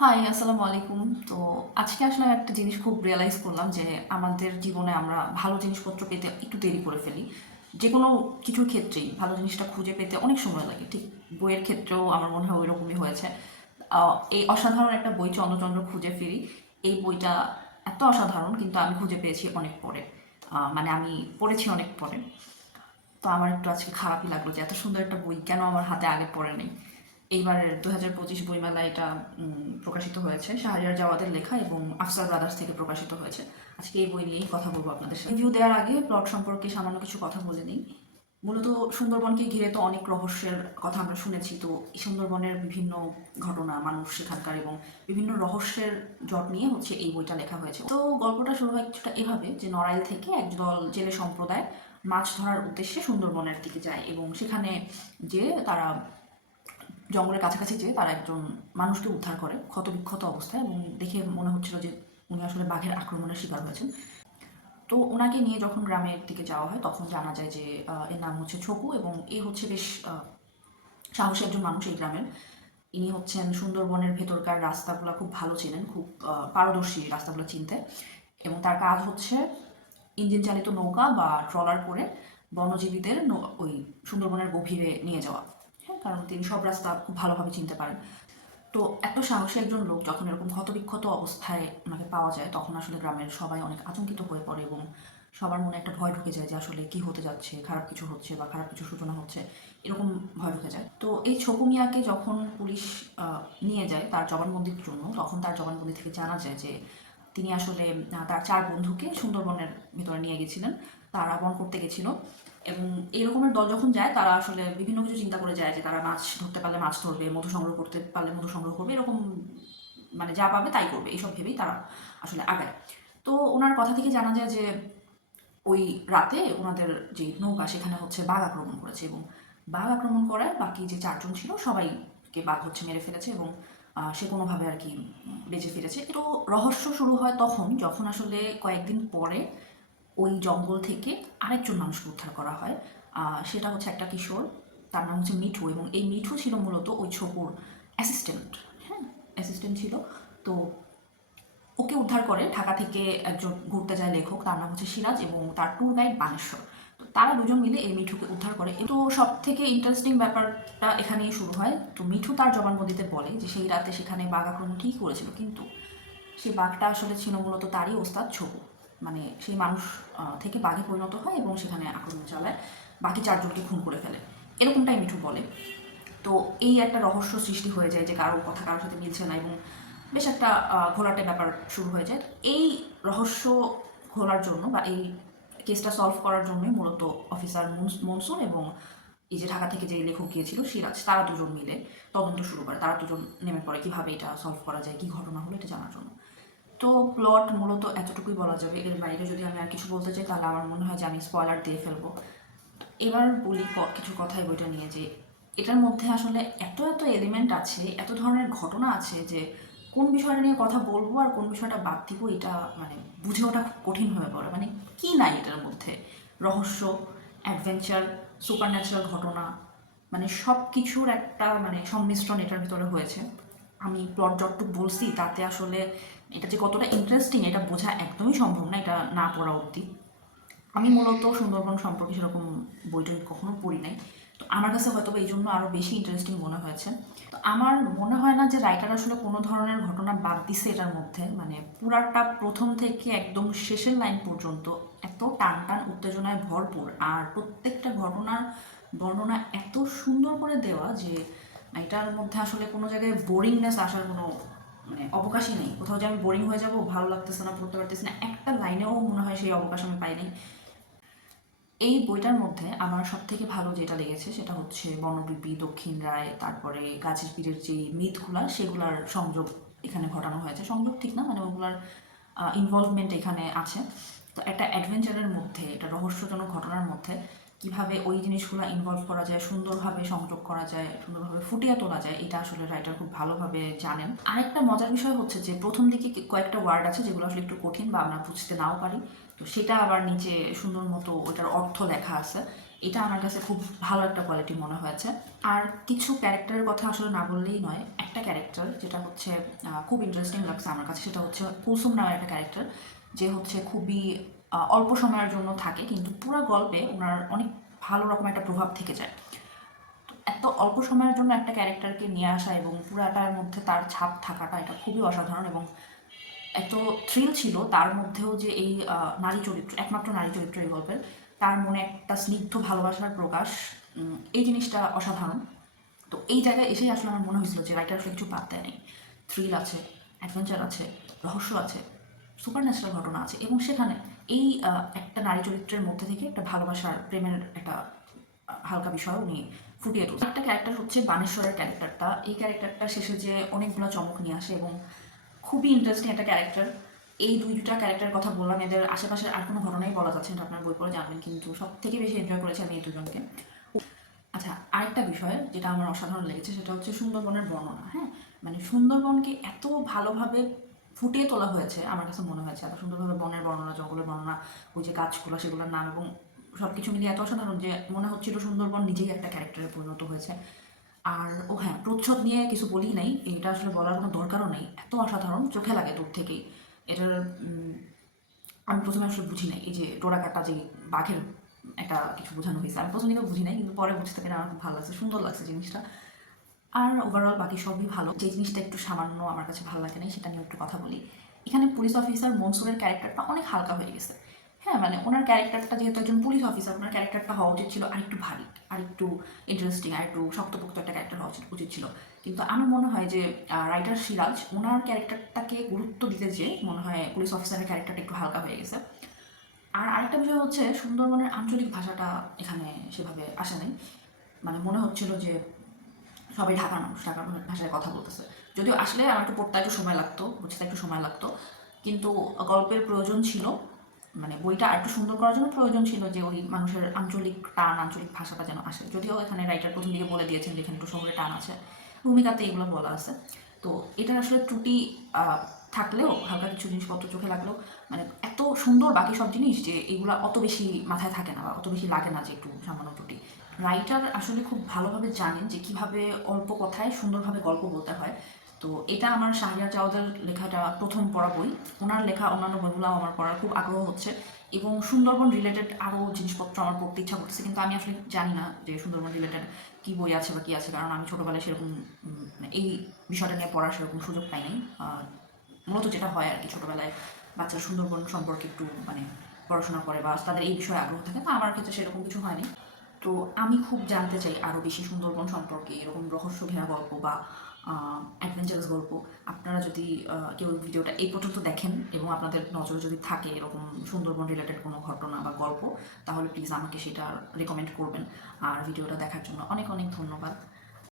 High আসসালামু আলাইকুম। তো আজকে আসলে একটা জিনিস খুব রিয়েলাইজ করলাম যে আমাদের জীবনে আমরা ভালো জিনিসপত্র পেতে একটু দেরি করে ফেলি। যে কোনো কিছুর ক্ষেত্রেই ভালো জিনিসটা খুঁজে পেতে অনেক সময় লাগে। ঠিক বইয়ের ক্ষেত্রেও আমার মনে হয় ওইরকমই হয়েছে। এই অসাধারণ একটা বই চন্দ্রচন্দ্র খুঁজে ফিরি। এই বইটা এত অসাধারণ, কিন্তু আমি খুঁজে পেয়েছি অনেক পরে। মানে আমি পড়েছি অনেক পরে। তো আমার একটু আজকে খারাপই লাগল যে এত সুন্দর একটা বই কেন আমার হাতে আগে পড়ে নেই। এইবারের দু হাজার পঁচিশ বইমেলায় এটা প্রকাশিত হয়েছে। শাহরিয়ার জাওয়াদের লেখা এবং আফসার ব্রাদার্স থেকে প্রকাশিত হয়েছে। আজকে এই বই নিয়েই কথা বলব আপনাদের সাথে। রিভিউ দেওয়ার আগে প্লট সম্পর্কে সামান্য কিছু কথা বলে নিই। মূলত সুন্দরবনকে ঘিরে তো অনেক রহস্যের কথা আমরা শুনেছি। তো সুন্দরবনের বিভিন্ন ঘটনা, মানুষ সেখানকার এবং বিভিন্ন রহস্যের জট নিয়ে হচ্ছে এই বইটা লেখা হয়েছে। তো গল্পটা শুরু হয় কিছুটা এভাবে যে নড়াইল থেকে একদল জেলে সম্প্রদায় মাছ ধরার উদ্দেশ্যে সুন্দরবনের দিকে যায় এবং সেখানে যে তারা জঙ্গলের কাছাকাছি যেয়ে তারা একজন মানুষকে উদ্ধার করে ক্ষতবিক্ষত অবস্থায় এবং দেখে মনে হচ্ছিল যে উনি আসলে বাঘের আক্রমণের শিকার হয়েছেন। তো ওনাকে নিয়ে যখন গ্রামের দিকে যাওয়া হয়, তখন জানা যায় যে এর নাম হচ্ছে ছকু এবং এ হচ্ছে বেশ সাহসী একজন মানুষ এই গ্রামের। ইনি হচ্ছেন সুন্দরবনের ভেতরকার রাস্তাগুলো খুব ভালো ছিলেন খুব পারদর্শী রাস্তাগুলো চিনতে। এবং তার কাজ হচ্ছে ইঞ্জিন চালিত নৌকা বা ট্রলার করে বনজীবীদের ওই সুন্দরবনের গভীরে নিয়ে যাওয়া। কারণ তিনি সব রাস্তা খুব ভালোভাবে চিনতে পারেন। তো এত সাহসী একজন লোক যখন এরকম ক্ষতবিক্ষত অবস্থায় ওনাকে পাওয়া যায়, তখন আসলে গ্রামের সবাই অনেক আতঙ্কিত হয়ে পড়ে এবং সবার মনে একটা ভয় ঢুকে যায় যে আসলে কি হতে যাচ্ছে, খারাপ কিছু হচ্ছে বা খারাপ কিছু সূচনা হচ্ছে, এরকম ভয় ঢুকে যায়। তো এই ছকু মিয়াকে যখন পুলিশ নিয়ে যায় তার জবানবন্দির জন্য, তখন তার জবানবন্দি থেকে জানা যায় যে তিনি আসলে তার চার বন্ধুকে সুন্দরবনের ভিতরে নিয়ে গেছিলেন। তারা বন করতে গেছিল। এবং এই রকমের দল যখন যায়, তারা আসলে বিভিন্ন কিছু চিন্তা করে যায় যে তারা মাছ ধরতে পারলে মাছ ধরবে, মধু সংগ্রহ করতে পারলে মধু সংগ্রহ করবে, এরকম মানে যা পাবে তাই করবে, এইসব ভেবেই তারা আসলে আগায়। তো ওনার কথা থেকে জানা যায় যে ওই রাতে ওনাদের যে নৌকা, সেখানে হচ্ছে বাঘ আক্রমণ করেছে এবং বাঘ আক্রমণ করায় বাকি যে চারজন ছিল, সবাইকে বাঘ হচ্ছে মেরে ফেলেছে এবং সে কোনোভাবে আর কি বেঁচে ফিরেছে। তো রহস্য শুরু হয় তখন, যখন আসলে কয়েকদিন পরে ওই জঙ্গল থেকে আরেকজন মানুষকে উদ্ধার করা হয়। সেটা হচ্ছে একটা কিশোর, তার নাম হচ্ছে মিঠু এবং এই মিঠু ছিল মূলত ওই ছপুর অ্যাসিস্ট্যান্ট হ্যাঁ অ্যাসিস্ট্যান্ট ছিল। তো ওকে উদ্ধার করে ঢাকা থেকে একজন ঘুরতে যায় লেখক, তার নাম হচ্ছে সিরাজ এবং তার ট্যুর গাইড বানেশ্বর। তো তারা দুজন মিলে এই মিঠুকে উদ্ধার করে। তো সব থেকে ইন্টারেস্টিং ব্যাপারটা এখানেই শুরু হয়। তো মিঠু তার জবানবন্দিতে বলে যে সেই রাতে সেখানে বাঘ আক্রমণ ঠিক করেছিল, কিন্তু সেই বাঘটা আসলে ছিল মূলত তারই ওস্তাদ ছবু মানে সেই মানুষ থেকে বাঘে পরিণত হয় এবং সেখানে আক্রমণ চালায়। বাকি চারজনকে খুন করে ফেলে। এরকমটাই মিঠু বলে। তো এই একটা রহস্য সৃষ্টি হয়ে যায় যে কারও কথা কারোর সাথে মিলছে না এবং বেশ একটা ঘোলাটে ব্যাপার শুরু হয়ে যায়। এই রহস্য খোলার জন্য বা এই কেসটা সলভ করার জন্যই মূলত অফিসার মনস- মনসুন এবং এই যে ঢাকা থেকে যে লেখক গিয়েছিল সিরাজ, তারা দুজন মিলে তদন্ত শুরু করে। তারা দুজন নেমে পড়ে কীভাবে এটা সলভ করা যায়, কি ঘটনা হলো এটা জানার জন্য। তো প্লট মূলত এতটুকুই বলা যাবে। এর বাইরে যদি আমি আর কিছু বলতে চাই, তাহলে আমার মনে হয় যে আমি স্পয়লার দিয়ে ফেলব। এবার বলি কিছু কথাই বইটা নিয়ে যে, এটার মধ্যে আসলে এত এত এলিমেন্ট আছে, এত ধরনের ঘটনা আছে যে, কোন বিষয়টা নিয়ে কথা বলব আর কোন বিষয়টা বাদ দিব, এটা মানে বুঝে খুব কঠিন হয়ে পড়ে। মানে কি নাই এটার মধ্যে? রহস্য অ্যাডভেঞ্চার সুপার ন্যাচারাল ঘটনা মানে সব কিছুর একটা মানে সংমিশ্রণ এটার ভিতরে হয়েছে। আমি প্লট যতটুকু বলছি, তাতে আসলে এটা যে কতটা ইন্টারেস্টিং এটা বোঝা একদমই সম্ভব না, এটা না পড়া অবধি। আমি মূলত সুন্দরবন সম্পর্কে সেরকম বইটা কখনো পড়ি নাই। তো আমার কাছে হয়তো এই জন্য আরও বেশি ইন্টারেস্টিং মনে হয়েছে। তো আমার মনে হয় না যে রাইটার আসলে কোনো ধরনের ঘটনা বাদ দিছে এটার মধ্যে। মানে পুরাটা প্রথম থেকে একদম শেষের লাইন পর্যন্ত এত টান টান উত্তেজনায় ভরপুর। আর প্রত্যেকটা ঘটনার বর্ণনা এত সুন্দর করে দেওয়া যে এটার মধ্যে আসলে কোনো জায়গায় বোরিংনেস আসার কোনো মানে অবকাশই নেই। কোথাও যে আমি বোরিং হয়ে যাব, ভালো লাগতেছে না, পড়তে পারতেছি না, একটা লাইনেও মনে হয় সেই অবকাশ আমি পাইনি এই বইটার মধ্যে আমার সব থেকে ভালো যেটা লেগেছে সেটা হচ্ছে বনবিপি দক্ষিণ রায়, তারপরে গাছের পীরের যে মিথগুলা, সেগুলার সংযোগ এখানে ঘটানো হয়েছে। সংযোগ ঠিক না মানে ওগুলার ইনভলভমেন্ট এখানে আছে। তো একটা অ্যাডভেঞ্চারের মধ্যে, একটা রহস্যজনক ঘটনার মধ্যে কীভাবে ওই জিনিসগুলো ইনভলভ করা যায়, সুন্দরভাবে সংযোগ করা যায়, সুন্দরভাবে ফুটিয়ে তোলা যায়, এটা আসলে রাইটার খুব ভালোভাবে জানেন। আরেকটা মজার বিষয় হচ্ছে যে, প্রথম দিকে কয়েকটা ওয়ার্ড আছে যেগুলো আসলে একটু কঠিন বা আমরা বুঝতে নাও পারি। তো সেটা আবার নিচে সুন্দর মতো ওটার অর্থ লেখা আছে। এটা আমার কাছে খুব ভালো একটা কোয়ালিটি মনে হয়েছে। আর কিছু ক্যারেক্টারের কথা আসলে না বললেই নয়। একটা ক্যারেক্টার যেটা হচ্ছে খুব ইন্টারেস্টিং লাগছে আমার কাছে, সেটা হচ্ছে কুসুম নামের একটা ক্যারেক্টার যে হচ্ছে খুবই অল্প সময়ের জন্য থাকে, কিন্তু পুরো গল্পে ওনার অনেক ভালো রকম একটা প্রভাব থেকে যায়। এত অল্প সময়ের জন্য একটা ক্যারেক্টারকে নিয়ে আসা এবং পুরাটার মধ্যে তার ছাপ থাকাটা এটা খুবই অসাধারণ এবং এত থ্রিল ছিল তার মধ্যেও যে এই নারী চরিত্র, একমাত্র নারী চরিত্র এই গল্পের, তার মনে একটা স্নিগ্ধ ভালোবাসার প্রকাশ এই জিনিসটা অসাধারণ। তো এই জায়গায় এসেই আসলে আমার মনে হয়েছিল যে রাইটার আসলে কিছু বাদ দেয় নেই থ্রিল আছে অ্যাডভেঞ্চার আছে, রহস্য আছে সুপার ন্যাচারাল ঘটনা আছে এবং সেখানে এই একটা নারী চরিত্রের মধ্যে থেকে একটা ভালোবাসার প্রেমের একটা হালকা বিষয় উনি ফুটিয়ে তুলছে একটা ক্যারেক্টার হচ্ছে বানেশ্বরের ক্যারেক্টারটা এই ক্যারেক্টারটা শেষে যে অনেকগুলো চমক নিয়ে আসে এবং খুবই ইন্টারেস্টিং একটা ক্যারেক্টার এই দুই দুটা ক্যারেক্টারের কথা বললাম, এদের আশেপাশের আর কোনো ঘটনাই বলা যাচ্ছে না আপনার বই পড়ে জানবেন, কিন্তু সব থেকে বেশি এনজয় করেছি আমি এই দুজনকে। আচ্ছা আরেকটা বিষয় যেটা আমার অসাধারণ লেগেছে, সেটা হচ্ছে সুন্দরবনের বর্ণনা হ্যাঁ? মানে সুন্দরবনকে এত ভালোভাবে ফুটিয়ে তোলা হয়েছে, আমার কাছে মনে হয়েছে। এত সুন্দরভাবে বনের বর্ণনা, জঙ্গলের বর্ণনা, ওই যে গাছগুলো, সেগুলোর নাম এবং সব কিছু মিলিয়ে এত অসাধারণ যে মনে হচ্ছিল সুন্দরবন নিজেই একটা ক্যারেক্টারে পরিণত হয়েছে। আর, ও হ্যাঁ প্রচ্ছদ নিয়ে কিছু বলি নাই, এটা আসলে বলার কোনো দরকারও নেই। এত অসাধারণ, চোখে লাগে দূর থেকেই। এটার আমি প্রথমে আসলে বুঝি নাই, এই যে টোরা কাটা যে বাঘের একটা কিছু বোঝানো হয়েছে। আমি প্রথমে বুঝি নাই, কিন্তু পরে বুঝতে পেরে আমার খুব ভালো লাগছে, সুন্দর লাগছে জিনিসটা। আর ওভারঅল বাকি সবই ভালো। যে জিনিসটা একটু সামান্য আমার কাছে ভালো লাগে না সেটা নিয়ে একটু কথা বলি। এখানে পুলিশ অফিসার মনসুরের ক্যারেক্টারটা অনেক হালকা হয়ে গেছে। হ্যাঁ মানে ওনার ক্যারেক্টারটা যেহেতু একজন পুলিশ অফিসার ওনার ক্যারেক্টারটা হওয়া উচিত ছিল আরেকটু ভারী, আরেকটু ইন্টারেস্টিং আর একটু শক্তপোক্ত একটা ক্যারেক্টার হওয়া উচিত- ছিল। কিন্তু আমার মনে হয় যে রাইটার সিরাজ ওনার ক্যারেক্টারটাকে গুরুত্ব দিতে যে মনে হয় পুলিশ অফিসারের ক্যারেক্টারটা একটু হালকা হয়ে গেছে। আর আরেকটা বিষয় হচ্ছে, সুন্দরবনের আঞ্চলিক ভাষাটা এখানে সেভাবে আসে নাই। মানে মনে হচ্ছিল যে সবাই ঢাকার মানুষ, ঢাকার ভাষায় কথা বলতেছে। যদিও আসলে আমার একটু পড়তে একটু সময় লাগতো, বুঝতে একটু সময় লাগতো। কিন্তু গল্পের প্রয়োজন ছিল মানে বইটা একটু সুন্দর করার জন্য প্রয়োজন ছিল যে ওই মানুষের আঞ্চলিক টান, আঞ্চলিক ভাষাটা যেন আসে। যদিও এখানে রাইটার প্রথম দিকে বলে দিয়েছেন যে এখানে একটু শহরে টান আছে, ভূমিকাতে এগুলো বলা আছে। তো এটার আসলে ত্রুটি থাকলেও, হালকা কিছু জিনিসপত্র চোখে লাগলেও মানে এত সুন্দর বাকি সব জিনিস যে এগুলা অত বেশি মাথায় থাকে না বা অত বেশি লাগে না যে একটু সামান্য ত্রুটি। রাইটার আসলে খুব ভালোভাবে জানেন যে কীভাবে অল্প কথায় সুন্দরভাবে গল্প বলতে হয়। তো এটা আমার শাহরিয়ার চাওদের লেখাটা প্রথম পড়া বই। ওনার লেখা, অন্যান্য বইগুলো আমার পড়ার খুব আগ্রহ হচ্ছে এবং সুন্দরবন রিলেটেড আরও জিনিসপত্র আমার পড়তে ইচ্ছা করতেছে কিন্তু আমি আসলে জানি না যে সুন্দরবন রিলেটেড কী বই আছে বা কী আছে, কারণ আমি ছোটোবেলায় সেরকম মানে এই বিষয়টা নিয়ে পড়ার সেরকম সুযোগ পাইনি। মূলত যেটা হয় আর কি ছোটোবেলায় বাচ্চারা সুন্দরবন সম্পর্কে একটু মানে পড়াশোনা করে বা তাদের এই বিষয়ে আগ্রহ থাকে না আমার ক্ষেত্রে সেরকম কিছু হয়নি। তো আমি খুব জানতে চাই আরও বেশি সুন্দরবন সম্পর্কে, এরকম রহস্য ঘেরা গল্প বা অ্যাডভেঞ্চারাস গল্প। আপনারা যদি কেউ ভিডিওটা এই পর্যন্ত দেখেন এবং আপনাদের নজরে যদি থাকে এরকম সুন্দরবন রিলেটেড কোনো ঘটনা বা গল্প, তাহলে প্লিজ আমাকে সেটা রেকমেন্ড করবেন। আর ভিডিওটা দেখার জন্য অনেক অনেক ধন্যবাদ।